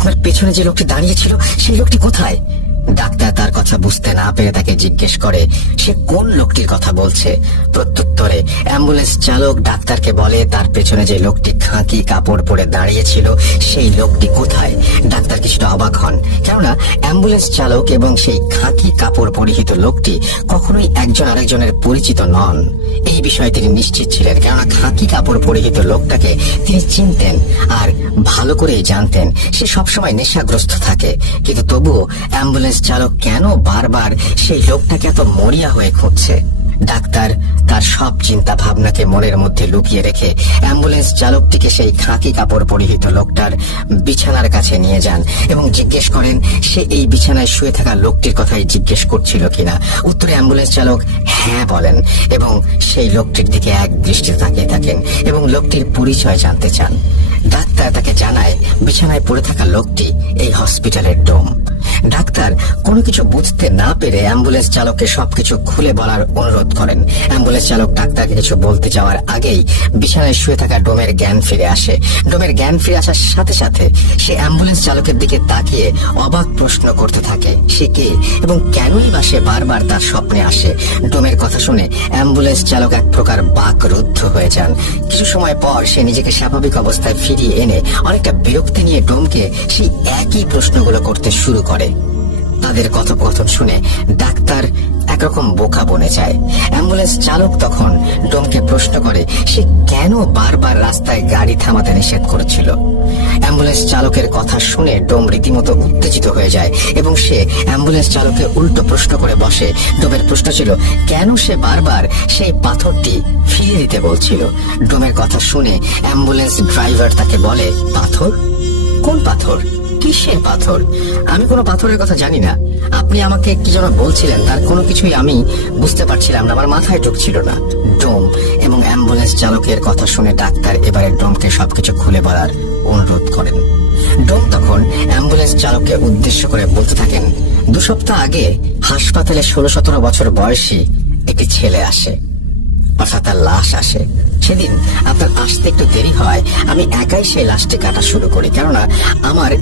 আপনার পেছনে যে লোকটি দাঁড়িয়েছিল সেই লোকটি কোথায়? ডাক্তার তার কথা বুঝতে না পেরে তাকে জিজ্ঞেস করে সে কোন লোকটির কথা বলছে। প্রত্যুত্তরে অ্যাম্বুলেন্স চালক ডাক্তারকে বলে তার পেছনে যে লোকটি খাঁকি কাপড় পরে দাঁড়িয়েছিল সেই লোকটি কোথায়। ডাক্তার কিছুটা অবাক হন, কেননা অ্যাম্বুলেন্স চালক এবং সেই খাঁকি কাপড় পরিহিত লোকটি কখনোই একজন আরেকজনের পরিচিত নন। এই বিষয়ে তিনি নিশ্চিত ছিলেন, কেননা খাঁকি কাপড় পরিহিত লোকটাকে তিনি চিনতেন আর ভালো করেই জানতেন সে সবসময় নেশাগ্রস্ত থাকে। কিন্তু তবুও অ্যাম্বুলেন্স চালক কেন বারবার সেই লোকটাকে এত মরিয়া হয়ে খুঁজছে? ডাক্তার তার সব চিন্তা ভাবনাকে মনের মধ্যে লুকিয়ে রেখে অ্যাম্বুলেন্স চালকটিকে সেই খাঁকি কাপড় পরিহিত লোকটার বিছানার কাছে নিয়ে যান এবং জিজ্ঞেস করেন সে এই বিছানায় শুয়ে থাকা লোকটির কথাই জিজ্ঞেস করছিল কিনা। উত্তরে অ্যাম্বুলেন্স চালক হ্যাঁ বলেন এবং সেই লোকটির দিকে এক দৃষ্টিতে তাকিয়ে থাকেন এবং লোকটির পরিচয় জানতে চান। ডাক্তার তাকে জানায় বিছানায় পড়ে থাকা লোকটি এই হসপিটালের ডোম। ডাক্তার কোনো কিছু বুঝতে না পেরে অ্যাম্বুলেন্স চালককে সবকিছু খুলে বলার অনুরোধ করেন। অ্যাম্বুলেন্স চালক ডাক্তারকে কিছু বলতে যাওয়ার আগেই বিছানায় শুয়ে থাকা ডোমের জ্ঞান ফিরে আসে। ডোমের জ্ঞান ফিরে আসার সাথে সাথে সে অ্যাম্বুলেন্স চালকের দিকে তাকিয়ে অবাক প্রশ্ন করতে থাকে সে কে এবং কেনই বা সে বারবার তার স্বপ্নে আসে। ডোমের কথা শুনে অ্যাম্বুলেন্স চালক এক প্রকার বাকরুদ্ধ হয়ে যান। কিছু সময় পর সে নিজেকে স্বাভাবিক অবস্থায় ফিরিয়ে এনে অনেকটা বিরক্তি নিয়ে ডোমকে সেই একই প্রশ্নগুলো করতে শুরু করে। তাদের কথোপকথন শুনে ডাক্তার একরকম বোকা বনে যায়। অ্যাম্বুলেন্স চালক তখন ডোমকে প্রশ্ন করে সে কেন বারবার রাস্তায় গাড়ি থামাতে নিষেধ করেছিল। অ্যাম্বুলেন্স চালকের কথা শুনে ডোম রীতিমতো উত্তেজিত হয়ে যায় এবং সে অ্যাম্বুলেন্স চালককে উল্টো প্রশ্ন করে বসে। ডোমের প্রশ্ন ছিল কেন সে বারবার সেই পাথরটি ফিরিয়ে দিতে বলছিল। ডোমের কথা শুনে অ্যাম্বুলেন্স ড্রাইভার তাকে বলে পাথর? কোন পাথর? কিসের পাথর? আমি কোনো পাথরের কথা জানি না। আপনি আমাকে কি যেন বলছিলেন তার কোনো কিছুই আমি বুঝতে পারছিলাম না, আমার মাথায় ঢুকছিল না। ডোম এবং অ্যাম্বুলেন্স চালকের কথা শুনে ডাক্তার এবারে ডোমকে সবকিছু খুলে বলার অনুরোধ করেন। ডোম তখন অ্যাম্বুলেন্স চালককে উদ্দেশ্য করে বলতে থাকেন 2 সপ্তাহ আগে হাসপাতালে 16-17 বছর বয়সী একটি ছেলে আসে, অর্থাৎ তার লাশ আসে। সেদিন আপনার আসতে একটু দেরি হয়, আমি একাই সেই লাশটি কাটা শুরু করি, কেননা আমার এর